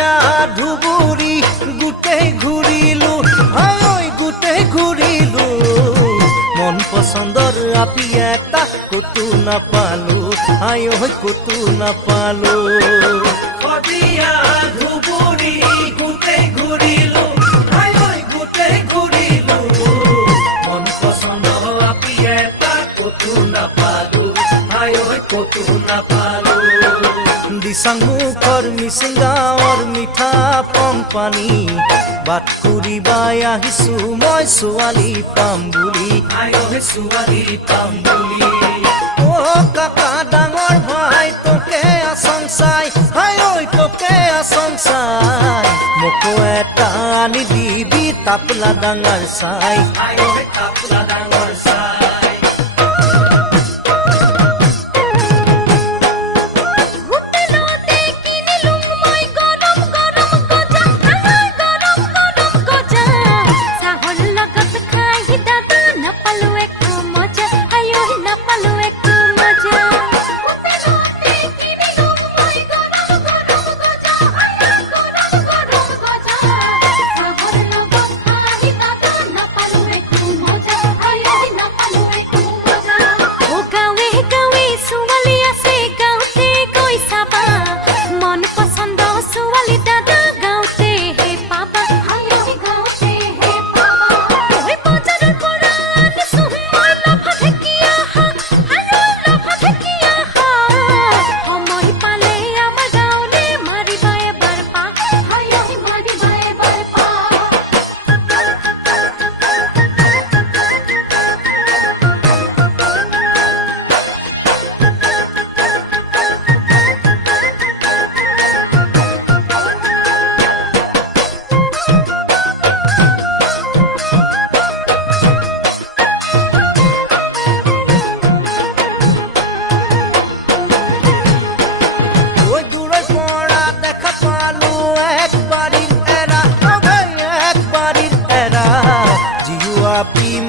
খদিয়া ধুবুৰী গোটেই ঘূৰিলো হাই গোটেই ঘূৰিলো মন পছন্দৰ আপি এটা কতো নাপালো হাই কতো নাপালো খদিয়া ধুবুৰী গোটেই ঘূৰিলো হাই গোটেই ঘূৰিলো মন পছন্দৰ আপি এটা কতো নাপালো হাই কতো নাপালো দিচাংমুখৰ মিচিংগাঁৱৰ মিঠা পম্পানী বাট ফুৰিবাই আহিছো মই ছোৱালী পাম বুলি ছোৱালী পাম বুলি অ কাকা ডাঙৰ ভাই তোকে আচং চাই হাই ঐ তোকে আচং চাই মোকো এটা আনি দিবি তাপলা ডাঙৰ চাই তাপলা ডাঙৰ চাই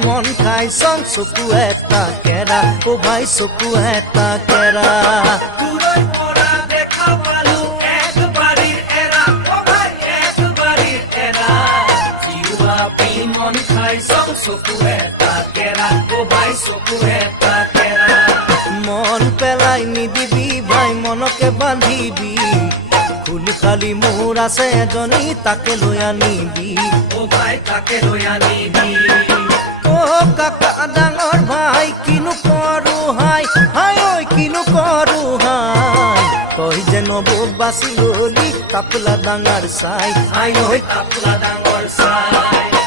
মন খাই চং চকু এটা কেৰা ও ভাই চকু এটা কেৰা দূৰৈ পৰা দেখা পালো একবাৰিৰ এৰা ও ভাই একবাৰিৰ এৰা জিউৱাপি মন খাই চং চকু এটা কেৰা ও ভাই চকু এটা কেৰা মন পেলাই নিদিবি ভাই মনকে বান্ধিবি ফুল খালি মোৰ আছে এজনী তাকে লৈ আনিবি ও ভাই তাকে লৈ আনিবি কাকা ডাঙৰ ভাই কিনো কৰো হাই হাই ঐ কিনো কৰো হাই তই যে নবুক বাচি ললি তাপলা ডাঙৰ চাই হাই ঐ তাপলা ডাঙৰ চাই